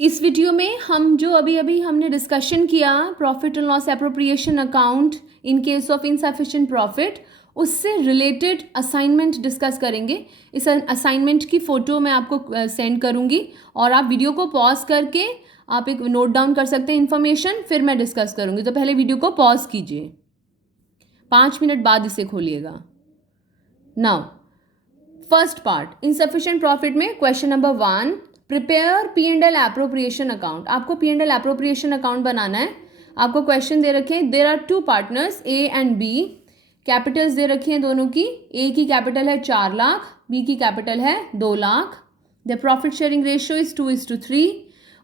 इस वीडियो में हम जो अभी अभी हमने डिस्कशन किया profit and loss appropriation account in case of insufficient profit, उससे रिलेटेड असाइनमेंट डिस्कस करेंगे। इस असाइनमेंट की फ़ोटो मैं आपको सेंड करूंगी और आप वीडियो को पॉज करके आप एक नोट डाउन कर सकते हैं इन्फॉर्मेशन, फिर मैं डिस्कस करूंगी। तो पहले वीडियो को पॉज कीजिए, 5 मिनट बाद इसे खोलिएगा। Now first part, insufficient profit में question number 1, prepare P and L appropriation account. आपको P and L appropriation account बनाना है। आपको क्वेश्चन दे रखे हैं, there are 2 partners A and B, capitals दे रखी हैं दोनों की। ए की कैपिटल है 4 लाख, बी की कैपिटल है 2 lakh. The profit sharing ratio is 2:3।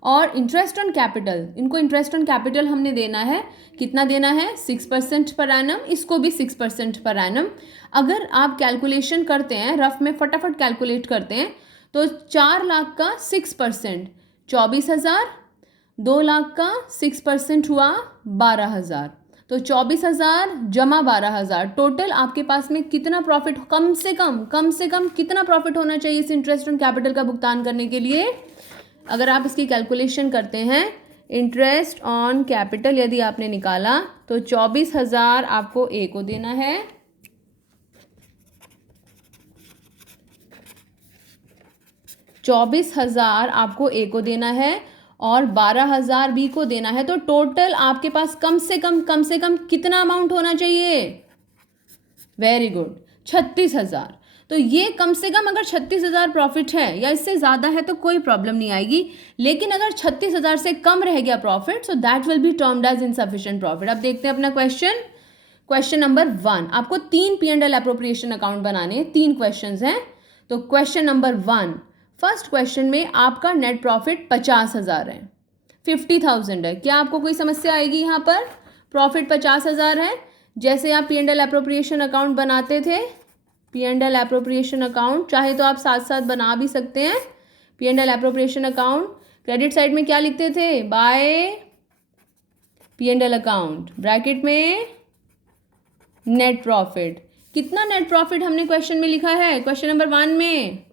और इंटरेस्ट ऑन कैपिटल, इनको इंटरेस्ट ऑन कैपिटल हमने देना है, कितना देना है 6% पर एनम, इसको भी 6% पर एनम। अगर आप कैलकुलेशन करते हैं, रफ में फटाफट कैलकुलेट करते हैं, तो 4 लाख का 6% 24,000, 2 लाख का 6% हुआ 12,000, तो 24,000 जमा 12,000, टोटल आपके पास में कितना प्रॉफिट, कम से कम कितना प्रॉफिट होना चाहिए इस इंटरेस्ट ऑन कैपिटल का भुगतान करने के लिए। अगर आप इसकी कैलकुलेशन करते हैं, इंटरेस्ट ऑन कैपिटल यदि आपने निकाला तो 24,000 आपको ए को देना है, 24,000 आपको ए को देना है और 12,000 बी को देना है। तो टोटल आपके पास कम से कम कितना अमाउंट होना चाहिए? Very good, 36,000। तो ये कम से कम अगर 36,000 प्रॉफिट है या इससे ज़्यादा है तो कोई प्रॉब्लम नहीं आएगी, लेकिन अगर 36,000 से कम रह गया profit, so that will be termed as insufficient profit. अब देखते हैं अपना क्वेश्चन नंबर 1। आपको 3 P and L appropriation account बनाने हैं, 3 क्वेश्चन हैं। तो क्वेश्चन नंबर 1, फर्स्ट क्वेश्चन में आपका नेट प्रॉफिट 50,000 है, 50,000 है। क्या आपको कोई समस्या आएगी? यहाँ पर प्रॉफिट 50,000 है। जैसे आप P and L appropriation account बनाते थे, P and L appropriation account, चाहे तो आप साथ साथ बना भी सकते हैं। P and L appropriation account, credit side में क्या लिखते थे? By P and L account, bracket में नेट प्रॉफिट। कितना नेट प्रॉफिट हमने क्वेश्चन में लिखा है? क्वेश्चन नंबर 1 में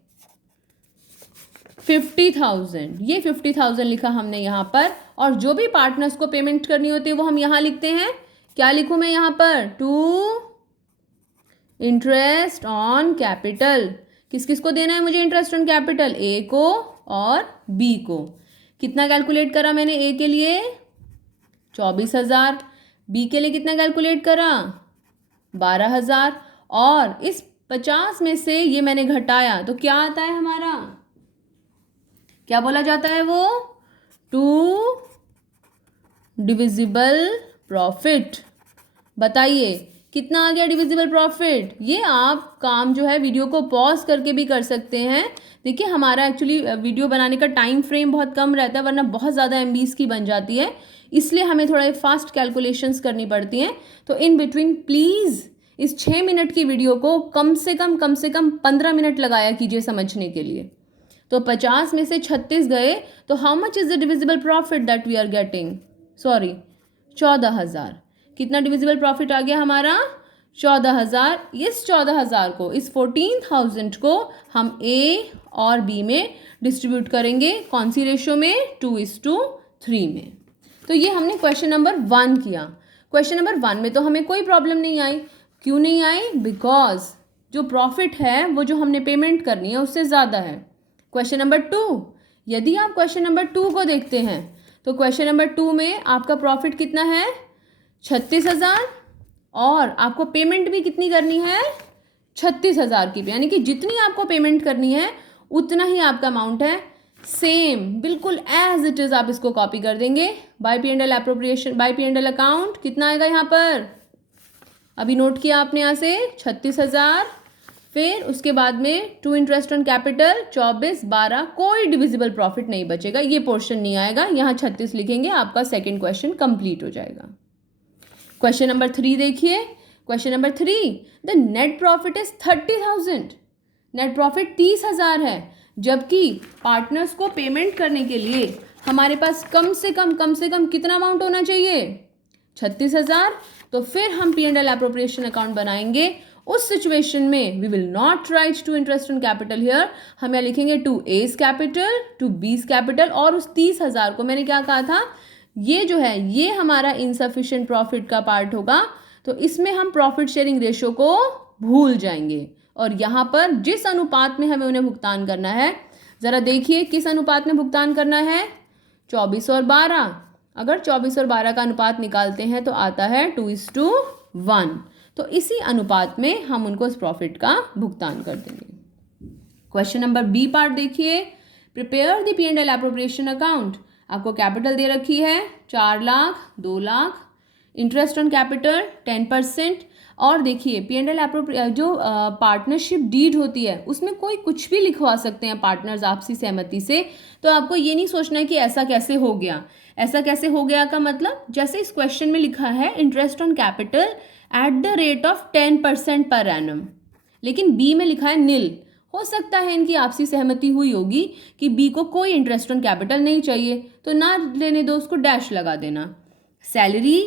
50,000, ये 50,000 लिखा हमने यहाँ पर। और जो भी पार्टनर्स को पेमेंट करनी होती है वो हम यहाँ लिखते हैं। क्या लिखूँ मैं यहाँ पर? To interest on capital. किस किस को देना है मुझे इंटरेस्ट ऑन कैपिटल? ए को और बी को। कितना कैलकुलेट करा मैंने? ए के लिए 24,000, बी के लिए कितना कैलकुलेट करा? 12,000। और इस 50 में से ये मैंने घटाया तो क्या आता है हमारा? क्या बोला जाता है वो? 2 डिविजिबल प्रॉफिट। बताइए कितना आ गया डिविजिबल प्रॉफिट? ये आप काम जो है वीडियो को पॉज करके भी कर सकते हैं। देखिए हमारा एक्चुअली वीडियो बनाने का टाइम फ्रेम बहुत कम रहता है, वरना बहुत ज़्यादा MBs की बन जाती है, इसलिए हमें थोड़ा फास्ट कैलकुलेशंस करनी पड़ती हैं। तो इन बिटवीन प्लीज़ इस 6 मिनट की वीडियो को कम से कम 15 मिनट लगाया कीजिए समझने के लिए। तो 50 में से 36 गए, तो how much is the divisible profit that we are getting? Sorry, 14,000। कितना डिविजिबल प्रॉफिट आ गया हमारा? 14,000। इस 14,000 को, इस 14,000 को हम ए और बी में डिस्ट्रीब्यूट करेंगे। कौन सी रेशियो में? 2:3 में। तो ये हमने क्वेश्चन नंबर 1 किया। क्वेश्चन नंबर 1 में तो हमें कोई प्रॉब्लम नहीं आई। क्यों नहीं आई? बिकॉज जो प्रॉफिट है वो जो हमने पेमेंट करनी है उससे ज़्यादा है। क्वेश्चन नंबर 2, यदि आप क्वेश्चन नंबर 2 को देखते हैं तो क्वेश्चन नंबर 2 में आपका प्रॉफिट कितना है? 36,000, और आपको पेमेंट भी कितनी करनी है? 36,000 की भी, यानी कि जितनी आपको पेमेंट करनी है उतना ही आपका अमाउंट है। सेम बिल्कुल एज इट इज़ आप इसको कॉपी कर देंगे। By P and L appropriation, by P and L account कितना आएगा यहाँ पर? अभी नोट किया आपने यहाँ से 36,000, फिर उसके बाद में 2 इंटरेस्ट ऑन कैपिटल 24, 12, कोई डिविजिबल प्रॉफिट नहीं बचेगा, ये पोर्शन नहीं आएगा। यहाँ 36 लिखेंगे, आपका सेकंड क्वेश्चन कंप्लीट हो जाएगा। क्वेश्चन नंबर 3 देखिए। Question number 3, the net profit is 30,000। Net profit 30,000 है, जबकि पार्टनर्स को पेमेंट करने के लिए हमारे पास कम से कम कितना अमाउंट होना चाहिए? 36,000। तो फिर हम P and L appropriation account बनाएंगे। उस सिचुएशन में we will not write to interest on capital here, हम यहाँ लिखेंगे to A's capital, to B's capital, और उस 30,000 को मैंने क्या कहा था, ये जो है ये हमारा इनसफिशिएंट प्रॉफिट का पार्ट होगा, तो इसमें हम प्रॉफिट शेयरिंग रेशो को भूल जाएंगे। और यहाँ पर जिस अनुपात में हमें उन्हें भुगतान करना है, ज़रा देखिए किस अनुपात में भुगतान करना है, 24 और 12। अगर 24 और 12 का अनुपात निकालते हैं तो आता है 2:1, तो इसी अनुपात में हम उनको इस प्रॉफिट का भुगतान कर देंगे। क्वेश्चन नंबर बी पार्ट देखिए, prepare the P&L appropriation account. आपको कैपिटल दे रखी है 4 lakh, 2 lakh, interest on capital 10%, और देखिए P&L जो पार्टनरशिप डीड होती है उसमें कोई कुछ भी लिखवा सकते हैं पार्टनर्स आपसी सहमति से, तो आपको ये नहीं सोचना है कि ऐसा कैसे हो गया। ऐसा कैसे हो गया का मतलब, जैसे इस क्वेश्चन में लिखा है interest on capital at the rate of 10% per annum, लेकिन बी में लिखा है निल। हो सकता है इनकी आपसी सहमति हुई होगी कि बी को कोई इंटरेस्ट ऑन कैपिटल नहीं चाहिए, तो ना लेने दो, उसको डैश लगा देना। सैलरी,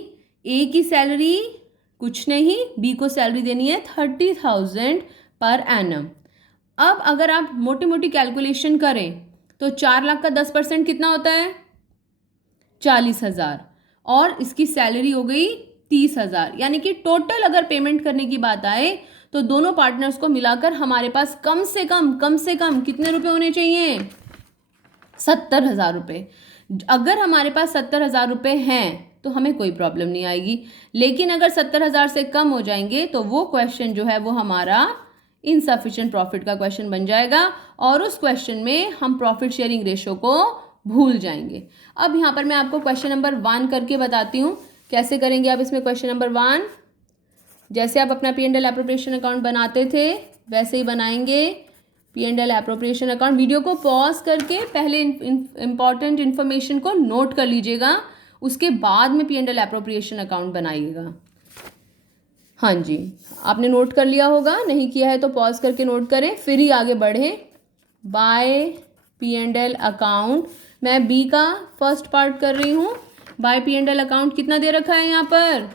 ए की सैलरी कुछ नहीं, बी को सैलरी देनी है 30,000 पर एनम। अब अगर आप मोटी मोटी कैलकुलेशन करें तो 4 लाख का 10% कितना होता है, 40,000, और इसकी सैलरी हो गई 30,000, यानी कि टोटल अगर पेमेंट करने की बात आए तो दोनों पार्टनर्स को मिलाकर हमारे पास कम से कम कितने रुपए होने चाहिए, 70,000 रुपये। अगर हमारे पास 70,000 रुपये हैं तो हमें कोई प्रॉब्लम नहीं आएगी, लेकिन अगर 70,000 से कम हो जाएंगे तो वो क्वेश्चन जो है वो हमारा इनसफिशिएंट प्रॉफिट का क्वेश्चन बन जाएगा, और उस क्वेश्चन में हम प्रॉफिट शेयरिंग रेशो को भूल जाएंगे। अब यहाँ पर मैं आपको क्वेश्चन नंबर 1 करके बताती हूँ कैसे करेंगे आप इसमें। क्वेश्चन नंबर 1, जैसे आप अपना P&L एप्रोप्रिएशन अकाउंट बनाते थे वैसे ही बनाएंगे P&L एप्रोप्रिएशन अकाउंट। वीडियो को पॉज करके पहले इंपॉर्टेंट इन्फॉर्मेशन को नोट कर लीजिएगा, उसके बाद में P&L एप्रोप्रिएशन अकाउंट बनाइएगा। हाँ जी, आपने नोट कर लिया होगा, नहीं किया है तो पॉज करके नोट करें, फिर ही आगे बढ़ें। बाय P&L अकाउंट, मैं बी का फर्स्ट पार्ट कर रही हूँ। बाय P&L अकाउंट कितना दे रखा है यहाँ पर,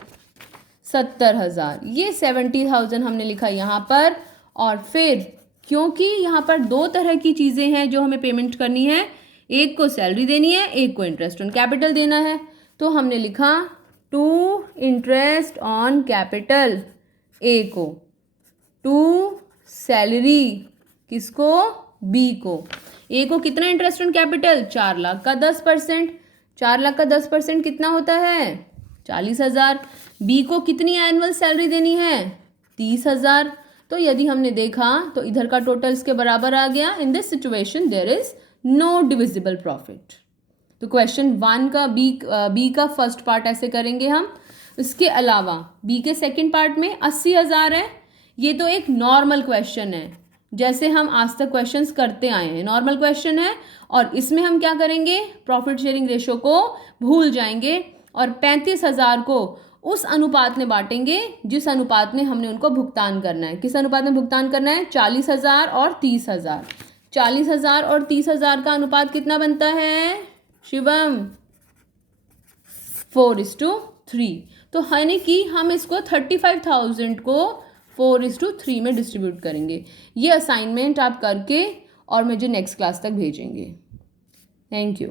70,000, ये 70,000 हमने लिखा यहाँ पर। और फिर क्योंकि यहाँ पर 2 तरह की चीज़ें हैं जो हमें पेमेंट करनी है, एक को सैलरी देनी है, एक को इंटरेस्ट ऑन कैपिटल देना है, तो हमने लिखा to interest on capital A को, टू सैलरी किसको, बी को। ए को कितना इंटरेस्ट ऑन कैपिटल, 4 लाख का 10%, 4 लाख का 10% कितना होता है, 40,000। बी को कितनी एनुअल सैलरी देनी है, 30,000। तो यदि हमने देखा तो इधर का टोटल इसके बराबर आ गया। In this situation there is no divisible profit. तो क्वेश्चन 1 का बी का फर्स्ट पार्ट ऐसे करेंगे हम। इसके अलावा बी के सेकंड पार्ट में 80,000 है, ये तो एक नॉर्मल क्वेश्चन है, जैसे हम आज तक क्वेश्चंस करते आए हैं, नॉर्मल क्वेश्चन है, और इसमें हम क्या करेंगे, प्रॉफिट शेयरिंग रेशो को भूल जाएंगे और 35,000 को उस अनुपात में बांटेंगे जिस अनुपात में हमने उनको भुगतान करना है। किस अनुपात में भुगतान करना है, 40,000 और 30,000। 40,000 और 30,000 का अनुपात कितना बनता है शिवम, 4:3। तो यानी कि हम इसको 35,000 को 4:3 में डिस्ट्रीब्यूट करेंगे। ये असाइनमेंट आप करके और मुझे नेक्स्ट क्लास तक भेजेंगे। Thank you.